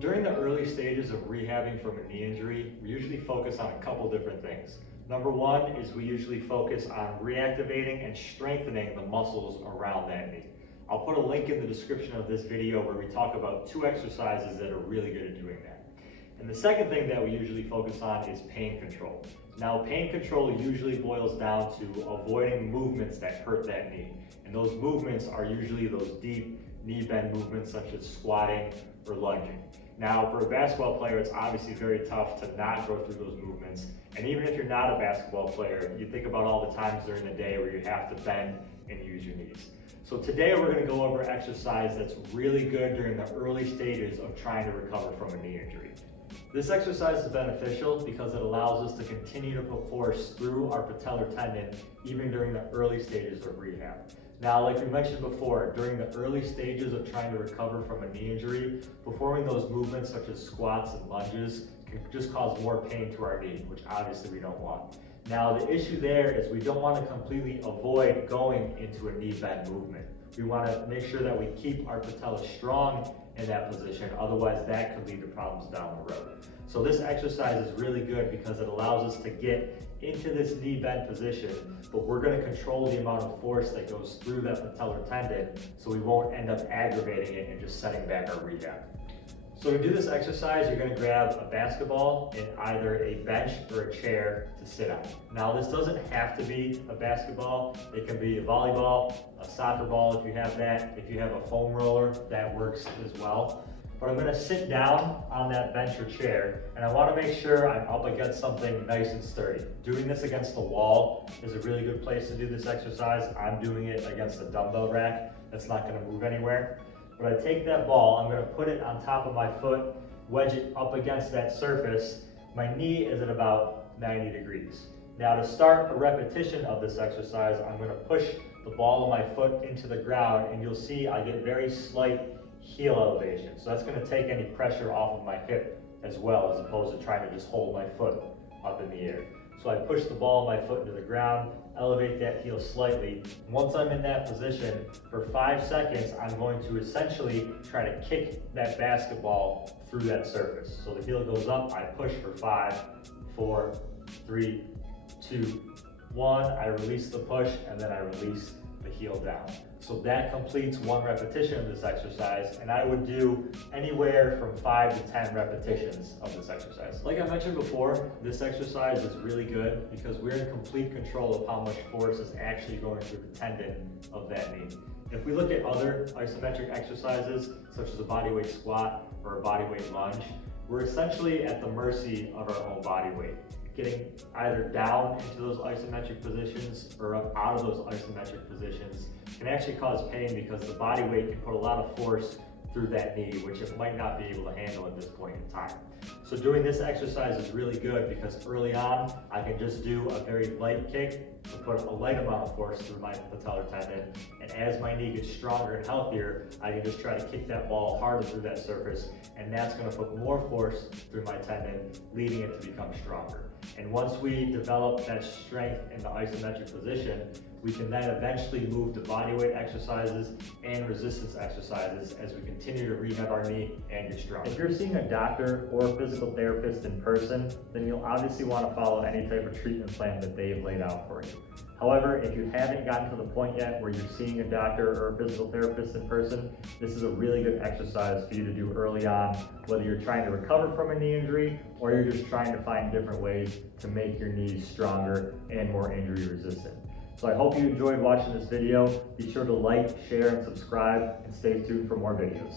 During the early stages of rehabbing from a knee injury, we usually focus on a couple different things. Number one is we usually focus on reactivating and strengthening the muscles around that knee. I'll put a link in the description of this video where we talk about 2 exercises that are really good at doing that. And the second thing that we usually focus on is pain control. Now, pain control usually boils down to avoiding movements that hurt that knee. And those movements are usually those deep knee bend movements such as squatting or lunging. Now, for a basketball player, it's obviously very tough to not go through those movements. And even if you're not a basketball player, you think about all the times during the day where you have to bend and use your knees. So today we're going to go over exercise that's really good during the early stages of trying to recover from a knee injury. This exercise is beneficial because it allows us to continue to put force through our patellar tendon even during the early stages of rehab. Now, like we mentioned before, during the early stages of trying to recover from a knee injury, performing those movements such as squats and lunges can just cause more pain to our knee, which obviously we don't want. Now, the issue there is we don't want to completely avoid going into a knee bend movement. We want to make sure that we keep our patella strong in that position, otherwise that could lead to problems down the road. So this exercise is really good because it allows us to get into this knee bend position, but we're going to control the amount of force that goes through that patellar tendon so we won't end up aggravating it and just setting back our rehab. So to do this exercise, you're going to grab a basketball and either a bench or a chair to sit on. Now, this doesn't have to be a basketball. It can be a volleyball, a soccer ball if you have that. If you have a foam roller, that works as well. But I'm going to sit down on that bench or chair, and I want to make sure I'm up against something nice and sturdy. Doing this against the wall is a really good place to do this exercise. I'm doing it against a dumbbell rack that's not going to move anywhere. But I take that ball, I'm going to put it on top of my foot, wedge it up against that surface. My knee is at about 90 degrees. Now, to start a repetition of this exercise, I'm going to push the ball of my foot into the ground, and you'll see I get very slight heel elevation. So that's going to take any pressure off of my hip as well, as opposed to trying to just hold my foot up in the air. So I push the ball of my foot into the ground, elevate that heel slightly. Once I'm in that position, for 5 seconds, I'm going to essentially try to kick that basketball through that surface. So the heel goes up, I push for 5, 4, 3, 2, 1. I release the push, and then I release the heel down. So that completes 1 repetition of this exercise, and I would do anywhere from 5 to 10 repetitions of this exercise. Like I mentioned before, this exercise is really good because we're in complete control of how much force is actually going through the tendon of that knee. If we look at other isometric exercises, such as a bodyweight squat or a bodyweight lunge, we're essentially at the mercy of our own body weight. Getting either down into those isometric positions or up out of those isometric positions can actually cause pain because the body weight can put a lot of force through that knee, which it might not be able to handle at this point in time. So doing this exercise is really good because early on, I can just do a very light kick to put a light amount of force through my patellar tendon. And as my knee gets stronger and healthier, I can just try to kick that ball harder through that surface, and that's going to put more force through my tendon, leading it to become stronger. And once we develop that strength in the isometric position, we can then eventually move to bodyweight exercises and resistance exercises as we continue to rehab our knee and get strong. If you're seeing a doctor or a physical therapist in person, then you'll obviously want to follow any type of treatment plan that they've laid out for you. However, if you haven't gotten to the point yet where you're seeing a doctor or a physical therapist in person, this is a really good exercise for you to do early on, whether you're trying to recover from a knee injury or you're just trying to find different ways to make your knees stronger and more injury resistant. So I hope you enjoyed watching this video. Be sure to like, share, and subscribe, and stay tuned for more videos.